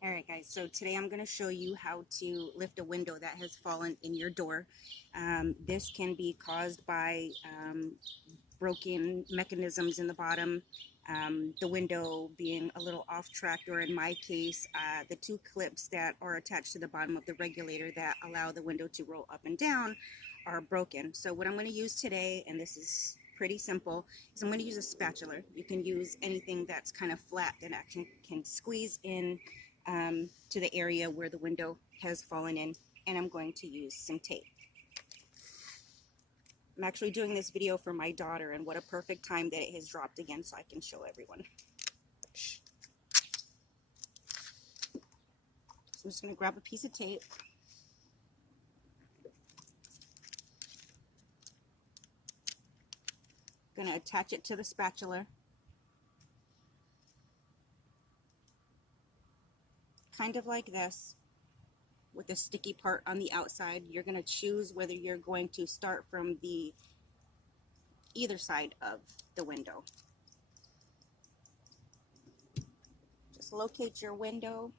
Alright guys, so today I'm going to show you how to lift a window that has fallen in your door. This can be caused by broken mechanisms in the bottom, the window being a little off track, or in my case, the two clips that are attached to the bottom of the regulator that allow the window to roll up and down are broken. So what I'm going to use today, and this is pretty simple, is I'm going to use a spatula. You can use anything that's kind of flat that actually can squeeze in to the area where the window has fallen in, and I'm going to use some tape. I'm actually doing this video for my daughter, and what a perfect time that it has dropped again so I can show everyone. So I'm just going to grab a piece of tape. I'm going to attach it to the spatula. Kind of like this, with the sticky part on the outside. You're going to choose whether you're going to start from the either side of the window. Just locate your window,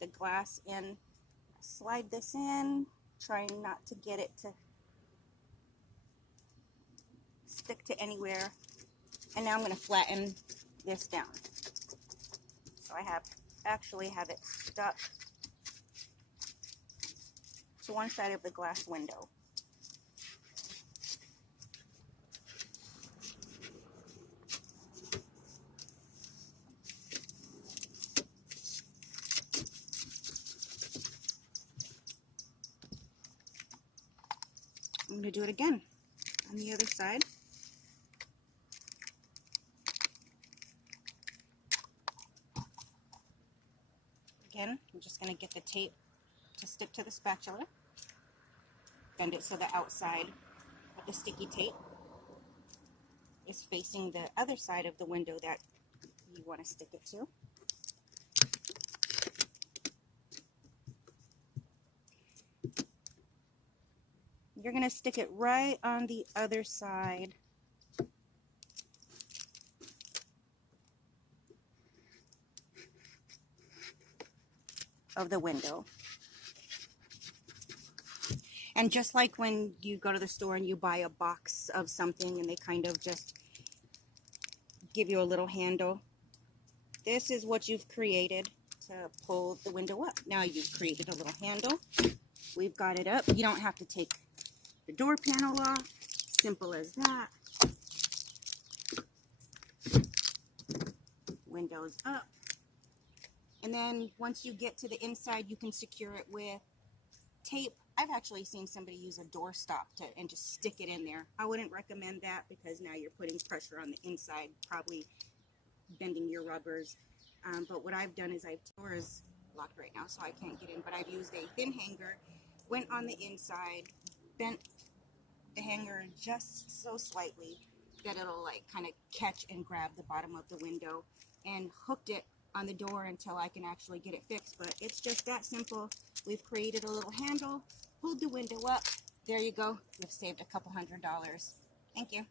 the glass in, slide this in, trying not to get it to stick to anywhere. And now I'm going to flatten this down. So I actually have it stuck to one side of the glass window. I'm going to do it again on the other side. Again, I'm just going to get the tape to stick to the spatula. Bend it so the outside of the sticky tape is facing the other side of the window that you want to stick it to. You're going to stick it right on the other side of the window. And just like when you go to the store and you buy a box of something and they kind of just give you a little handle, this is what you've created to pull the window up. Now you've created a little handle. We've got it up. You don't have to take the door panel off. Simple as that. Windows up. And then once you get to the inside, you can secure it with tape. I've actually seen somebody use a door stop and just stick it in there. I wouldn't recommend that because now you're putting pressure on the inside, probably bending your rubbers. But what I've done is the door is locked right now, so I can't get in, but I've used a thin hanger, went on the inside, bent the hanger just so slightly that it'll like kind of catch and grab the bottom of the window, and hooked it on the door until I can actually get it fixed. But it's just that simple. We've created a little handle, pulled the window up. There you go. We've saved a couple $100. Thank you.